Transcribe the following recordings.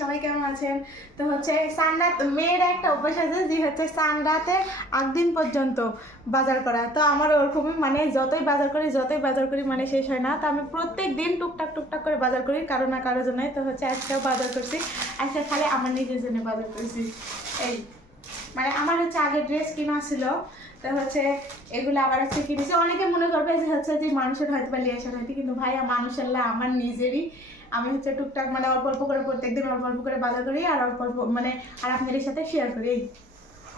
সবাই কেমন আছেন? তো হচ্ছে সানরাত মেয়ের একটা অভ্যাস আছে যে হচ্ছে সানরাতে আগদিন পর্যন্ত বাজার করা। তো আমার ওরকমই মানে যতই বাজার করি মানে শেষ হয় না। তো আমি প্রত্যেক দিন টুকটাক করে বাজার করি কারো না কারোর জন্যই। তো হচ্ছে আজকেও বাজার করছি, আজকে খালি আমার নিজের জন্য বাজার করছি। এই মানে আমার হচ্ছে আগে ড্রেস কেনা ছিল, তো হচ্ছে এগুলো আবার হচ্ছে কিনেছি। অনেকে মনে করবে যে হচ্ছে যে মানুষের হয়তো বা লিয়েছেন হয়তো, কিন্তু ভাইয়া মানুষের না, আমার নিজেরই। আমি হচ্ছে টুকটাক মানে অল্প অল্প করে প্রত্যেকদিন অল্প অল্প করে বাজার করি আর অল্প অল্প মানে আর আপনাদের সাথে শেয়ার করি।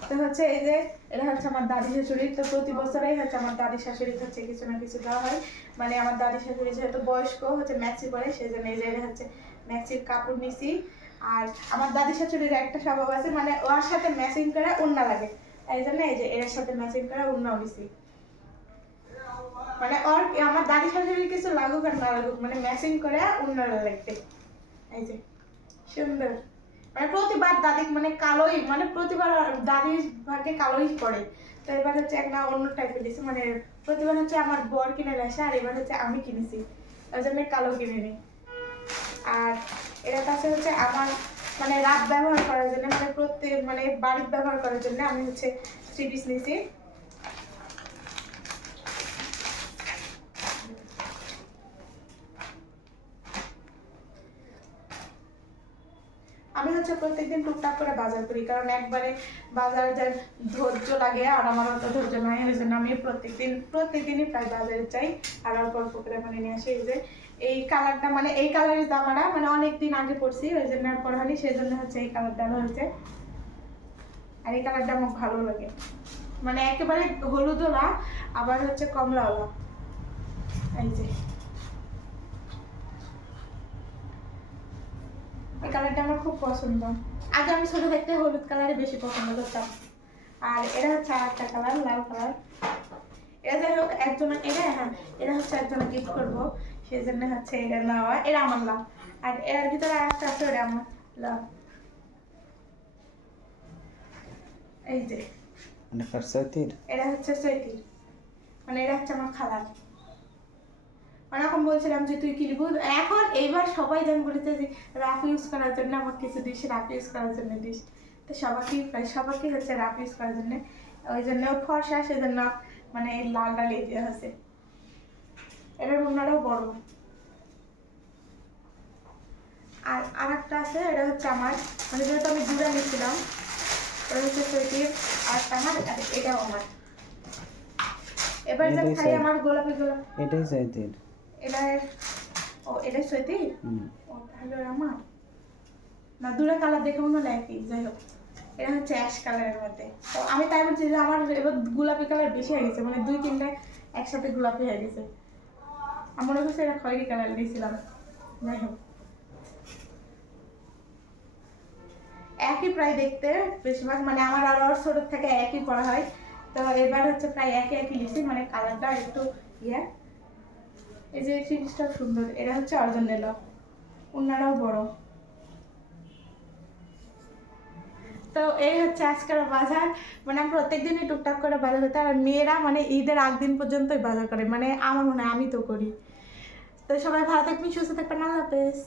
তো হচ্ছে এই যে এটা হচ্ছে আমার দাদি শাশুড়ি। তো প্রতি বছরেই হচ্ছে আমার দাদি শাশুড়ি হচ্ছে কিছু না কিছু দেওয়া হয়। মানে আমার দাদি শাশুড়ি যেহেতু বয়স্ক হচ্ছে ম্যাক্সি পরে, সেই জন্য এই যে এটা হচ্ছে ম্যাক্সির কাপড় নিছি। আর আমার দাদি শাশুড়ির একটা স্বভাব আছে, মানে ওর সাথে ম্যাচিং করে ওড়না লাগে, এই জন্য এই যে এর সাথে ম্যাচিং করে ওড়নাও নিছি। মানে ওর আমার দাদি শাশুড়ির কিছু লাগুক আর না লাগুক, মানে ম্যাচিং করে ওড়না লাগবে। এই যে সুন্দর, মানে প্রতিবার দাদি মানে কালোই, মানে প্রতিবার দাদির ভাগে কালোই পড়ে। তো এবার হচ্ছে একটা অন্য টাইপের দিছি, মানে প্রতিবার হচ্ছে আমার বর কিনে আসে আর এবার হচ্ছে আমি কিনেছি, ওই জন্য কালো কিনে নিই। আর এর কাছে হচ্ছে আমার মানে রাত ব্যবহার করার জন্য, মানে প্রত্যেক মানে বাড়ির ব্যবহার করার জন্য আমি হচ্ছে 3 পিস নিয়েছি। আমি হচ্ছে প্রত্যেকদিন টুকটাক করে বাজার করি, কারণ একবারে বাজার যার ধৈর্য লাগে আর আমার অত ধৈর্য নাই, ওই জন্য আমি প্রত্যেকদিনই প্রায় বাজারে চাই আর অল্প অল্প করে মানে নিয়ে আসি। এই যে এই কালারটা মানে এই কালারের জামাটা মানে অনেকদিন আগে পরছি, ওই জন্য আর পরা হয়নি, সেই জন্য হচ্ছে এই কালারটা হয়েছে। আর এই কালারটা আমার ভালো লাগে, মানে একেবারে হলুদও না আবার হচ্ছে কমলাও না। এই যে এই কালারটা আমার খুব পছন্দ। আগে আমি ছোট দেখতে হলুদ কালারে বেশি পছন্দ করতাম। আর এটা হচ্ছে আর একটা কালার, লাল কালার। এটা যাই হোক একজন এটা, হ্যাঁ এটা হচ্ছে একজন গিফট করবো, সেই জন্য হচ্ছে এটা নেওয়া। এটা আমার লাভ। আর এর ভিতরে আর একটা আছে, ওটা আমার লাভ। এই যে মানে ফারসাতির এটা হচ্ছে সৈতির, মানে এটা হচ্ছে আমার খালার। মানে এখন বলছিলাম যে তুই কি লিখবো, এখন এইবার সবাই জান বলেছে যে রাফ ইউজ করার জন্য আমার কিছু ডিশ রাফ ইউজ করার জন্য ডিশ। তো সবাইকে হচ্ছে রাফ ইউজ করার জন্য, ওই জন্য ফর্সা, সেজন্য মানে এই লাল ডাল দিয়ে আছে। এটার ওনারাও বড়। আর আরেকটা আছে, এটা হচ্ছে আমার মানে যেহেতু আমি জুড়ে নিয়েছিলাম, ওটা হচ্ছে সৈতির আর আমার, এটাও আমার। এবার যে খালি আমার গোলাপি এটাই সাইতির। এটা ও এটা সৈতির, ও তাহলে আমার না দুটো কালার দেখে মনে হলো একই। যাই হোক এটা হচ্ছে অ্যাশ কালারের মধ্যে। তো আমি তাই বলছি যে আমার এবার গোলাপি কালার বেশি হয়ে গেছে, মানে 2-3টা একসাথে গোলাপি হয়ে গেছে। আমার মনে করছে এটা খয়েরি কালার দিয়েছিলাম। যাই হোক একই প্রায় দেখতে বেশিরভাগ, মানে আমার আর ওর ছোটোর থেকে একই পরা হয়। তো এবার হচ্ছে প্রায় একই লিখছি, মানে কালারটা একটু ইয়ে। এই যে জিনিসটা সুন্দর, এটা হচ্ছে অরিজিনাল, ওনারাও বড়। তো এই হচ্ছে আজকের বাজার। মানে আমি প্রত্যেকদিনই টুকটাক করে বাজার করতে, আর মেয়েরা মানে ঈদের আগদিন পর্যন্তই বাজার করে, মানে আমার মনে হয় আমি তো করি। তো সবাই ভালো থাকবেন, সুস্থ থাকবেন, আল্লাহ হাফেজ।